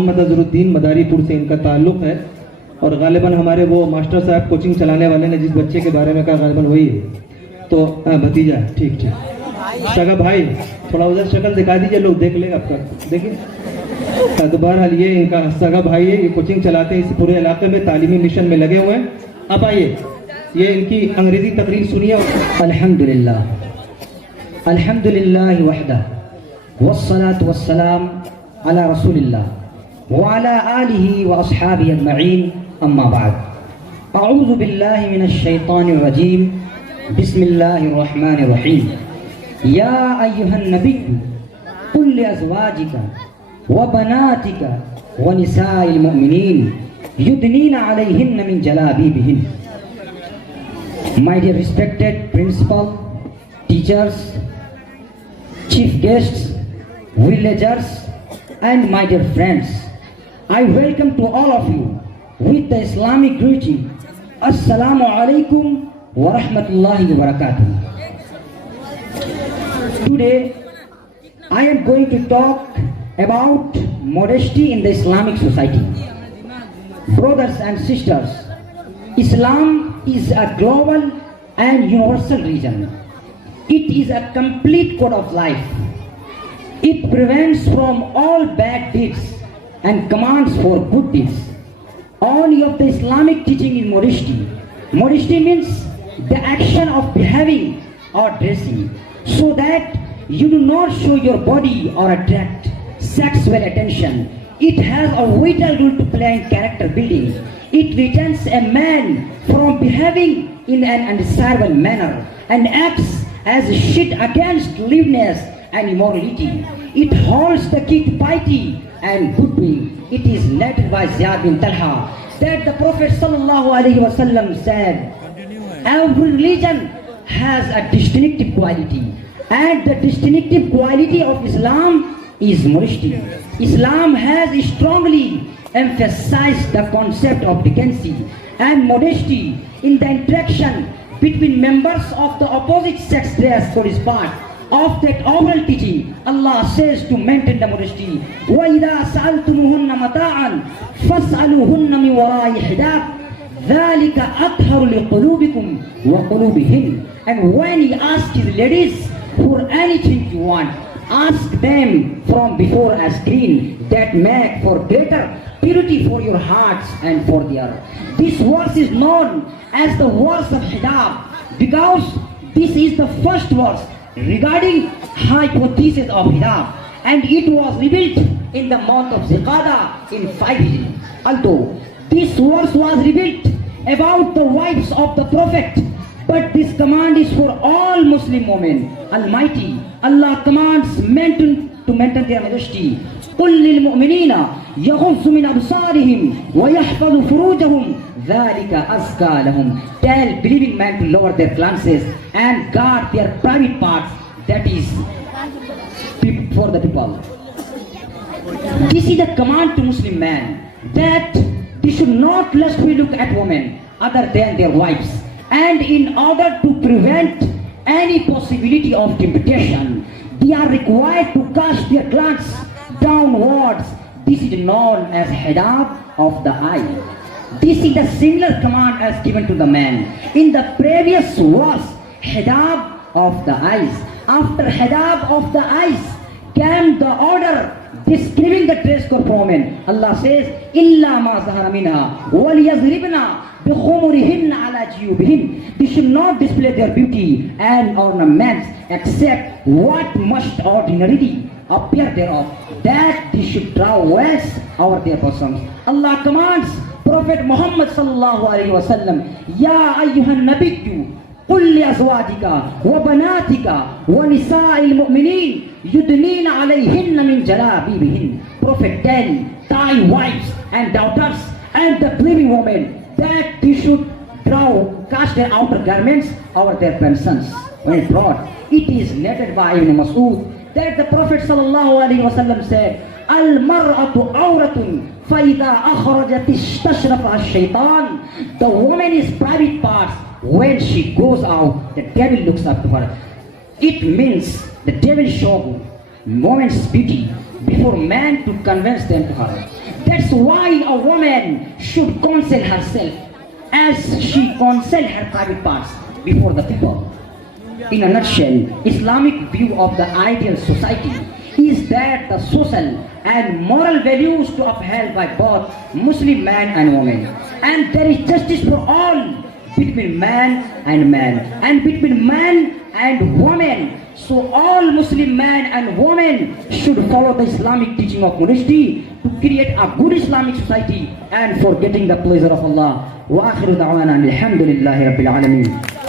मोहम्मद अजहरुद्दीन मदारीपुर से इनका ताल्लुक़ है और गालिबन हमारे वो मास्टर साहब कोचिंग चलाने वाले ने जिस बच्चे के बारे में कहा गालिबन वही है। तो भतीजा है, ठीक ठीक, सगा भाई, थोड़ा उधर शक्ल दिखा दीजिए, लोग देख लेगा आपका, देखिए। तो बहरहाल ये इनका सगा भाई है, ये कोचिंग चलाते हैं इस पूरे इलाके में, तालीमी मिशन में लगे हुए हैं। अब आइए ये इनकी अंग्रेजी तकरीर सुनिए। अल्हम्दुलिल्लाह अल्हम्दुलिल्लाह वहदा वस्सलातु वस्सलाम अला रसूलिल्लाह व अला आलिहि व अस्हाबिहि अजमईन, अम्मा बाद। अऊज़ु बिल्लाहि मिनश शैतानिर रजीम, बिस्मिल्लाहिर रहमानिर रहीम। या अय्युहन नबिय्यु कुल लिअज़वाजिका व बनातिका व निसाइल मुमिनीन युदनीना अलैहिन्ना मिन जलाबीबिहिन। My dear respected principal, teachers, chief guests, villagers, and my dear friends, I welcome to all of you with the Islamic greeting. Assalamu alaikum wa rahmatullahi wa barakatuh. Today, I am going to talk about modesty in the Islamic society. Brothers and sisters, Islam is a global and universal religion. It is a complete code of life. It prevents from all bad deeds and commands for good deeds. Only of the Islamic teaching is modesty. Modesty means the action of behaving or dressing so that you do not show your body or attract sexual attention. It has a vital role to play in character building. It retains a man from behaving in an undesirable manner and acts as a shield against lewdness and immorality. It holds the key to piety and good doing. It is narrated by Ziyad bin Talha that the Prophet ﷺ said, every religion has a distinctive quality, and the distinctive quality of Islam is modesty. Islam has strongly emphasized the concept of decency and modesty in the interaction between members of the opposite sex dress for his part of that overall teaching. Allah says to maintain the modesty. وَإِذَا سَأَلْتُمُهُنَّ مَتَاعًا فَاسْأَلُوهُنَّ مِنْ وَرَاءِ حِجَابٍ ذَلِكَ أَطْهَرُ لِقُلُوبِكُمْ وَقُلُوبِهِنْ. And when he asks his ladies for anything you want, ask them from before a screen that make for greater purity for your hearts and for the earth. This verse is known as the verse of Hijab because this is the first verse regarding hypothesis of Hijab, and it was revealed in the month of Zulqa'dah in 5 Hijri. Although this verse was revealed about the wives of the Prophet, but this command is for all Muslim women. Almighty Allah commands men to maintain their modesty. قُلْ لِلْمُؤْمِنِينَ يَغُضُّوا مِنْ أَبْصَارِهِمْ وَيَحْفَظُوا فُرُوجَهُمْ ذَلِكَ أَزْكَى لَهُمْ. Tell believing men to lower their glances and guard their private parts, that is for the people. This is a command to Muslim men that they should not lustfully look at women other than their wives, and in order to prevent any possibility of temptation, they are required to cast their glance downwards. This is known as hijab of the eye. This is the similar command as given to the man in the previous verse, hijab of the eyes. After hijab of the eyes came the order describing the dress code for women. Allah says, illa ma zahara minha wal yazribna بِخُمُرِهِنَّ عَلَى جِيُوبِهِنَّ. They should not display their beauty and ornaments except what must ordinarily appear thereof, that they should draw waist over their bosoms. Allah commands Prophet Muhammad sallallahu alaihi wasallam, Ya ayyuhan nabiyyu قُلْ لِأَزْوَاجِكَ وَبَنَاتِكَ وَنِسَاءِ الْمُؤْمِنِينَ يُدْنِينَ عَلَيْهِنَّ مِنْ جَلَابِيبِهِنَّ. Prophet, tell thy wives and daughters and the believing women that they should cast their outer garments over their persons when brought. It is narrated by Ibn Mas'ud that the Prophet sallallahu alaihi wasallam said, Al-mar'atu awratun فَإِذَا أَخْرَجَتِ اسْتَشْرَفَ الشَّيْطَانِ. The woman is private parts. When she goes out, the devil looks up to her. It means the devil shows woman's beauty before man to convince them to her. That's why a woman should conceal herself as she conceals her private parts before the people. In a nutshell, Islamic view of the ideal society is that the social and moral values to upheld by both Muslim man and woman, and there is justice for all between man and between man and woman. So all Muslim man and woman should follow the Islamic teaching of modesty to create a good Islamic society and for getting the pleasure of Allah. Wa akhiru da'wana alhamdulillahi rabbil alameen.